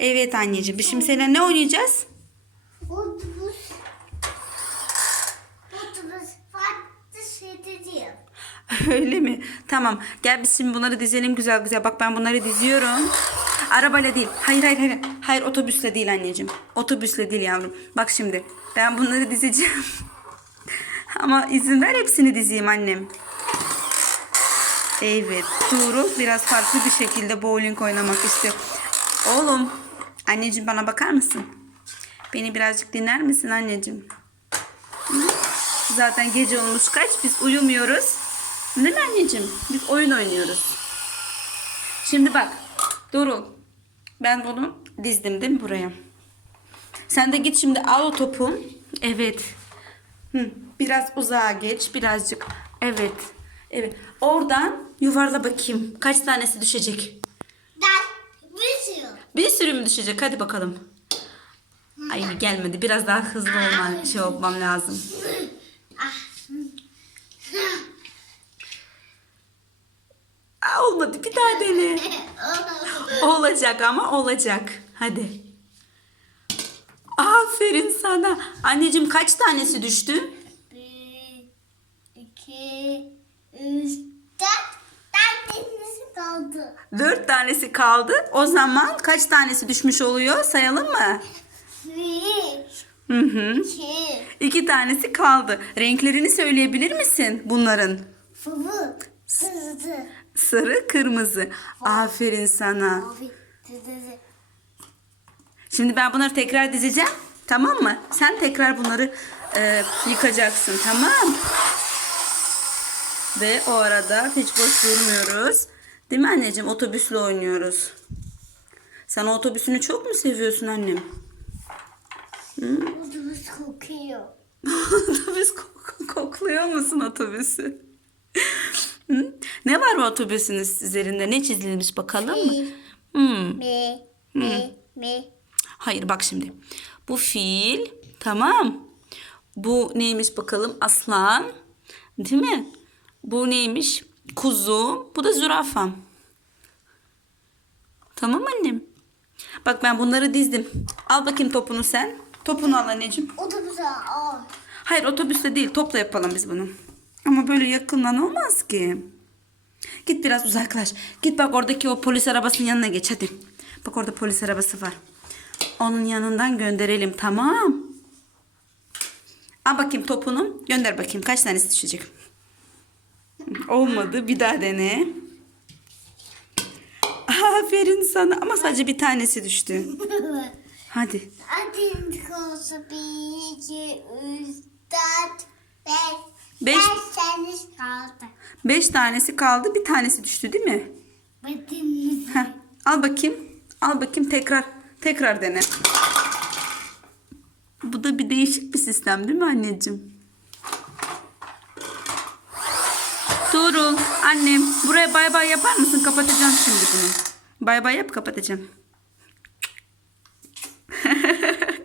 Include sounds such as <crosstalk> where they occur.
Evet anneciğim. Biz şimdi seninle ne oynayacağız? Otobüs. Otobüs farklı şeyde değil. <laughs> Öyle mi? Tamam. Gel biz şimdi bunları dizelim güzel güzel. Bak ben bunları diziyorum. Arabayla değil. Hayır hayır hayır. Hayır otobüsle değil anneciğim. Otobüsle değil yavrum. Bak şimdi. Ben bunları dizeceğim. <laughs> Ama izin ver hepsini dizeyim annem. Evet. Tuğrul biraz farklı bir şekilde bowling oynamak istiyor. Oğlum. Anneciğim bana bakar mısın? Beni birazcık dinler misin anneciğim? Zaten gece olmuş kaç biz uyumuyoruz. Değil mi anneciğim? Biz oyun oynuyoruz. Şimdi bak. Dorul. Ben bunu dizdim değil mi buraya? Sen de git şimdi al o topu. Evet. Hı, biraz uzağa geç birazcık. Evet. Evet. Oradan yuvarla bakayım. Kaç tanesi düşecek? Ben bir sürü. Bir sürü mü düşecek? Hadi bakalım. Ay gelmedi. Biraz daha hızlı olman şey yapmam lazım. Aa, olmadı. Bir daha dene. Olacak ama olacak. Hadi. Aferin sana. Anneciğim kaç tanesi düştü? Bir, iki, üç, kaldı. Dört tanesi kaldı. O zaman kaç tanesi düşmüş oluyor? Sayalım mı? Bir, Hı hı. iki, İki tanesi kaldı. Renklerini söyleyebilir misin bunların? fıvı, sızdı, Sarı, kırmızı. Aferin sana. Şimdi ben bunları tekrar dizeceğim. Tamam mı? Sen tekrar bunları e, yıkacaksın. Tamam. Ve o arada hiç boş durmuyoruz. Değil mi anneciğim? Otobüsle oynuyoruz. Sen otobüsünü çok mu seviyorsun annem? <laughs> Otobüs kokuyor. <laughs> Otobüs kok- kokluyor musun otobüsü? Hı? Ne var bu otobüsün üzerinde? Ne çizilmiş bakalım mı? Hmm. Me, me, me. Hayır bak şimdi. Bu fil. Tamam. Bu neymiş bakalım? Aslan. Değil mi? Bu neymiş? Kuzu. Bu da zürafam. Tamam annem. Bak ben bunları dizdim. Al bakayım topunu sen. Topunu al anneciğim. Otobüse al. Hayır otobüste değil topla yapalım biz bunu. Ama böyle yakından olmaz ki. Git biraz uzaklaş. Git bak oradaki o polis arabasının yanına geç hadi. Bak orada polis arabası var. Onun yanından gönderelim tamam. Al bakayım topunu. Gönder bakayım kaç tanesi düşecek. Olmadı bir daha dene. Aferin sana ama sadece bir tanesi düştü. <laughs> Hadi. Hadi konusu bir, iki, üç, dört, beş. Beş. Beş tane kaldı. Beş tanesi kaldı bir tanesi düştü değil mi? Heh, al bakayım. Al bakayım tekrar. Tekrar dene. Bu da bir değişik bir sistem değil mi anneciğim? Tuğrul annem buraya bay bay yapar mısın? Kapatacağım şimdi bunu. Bay bay yap kapatacağım. <laughs>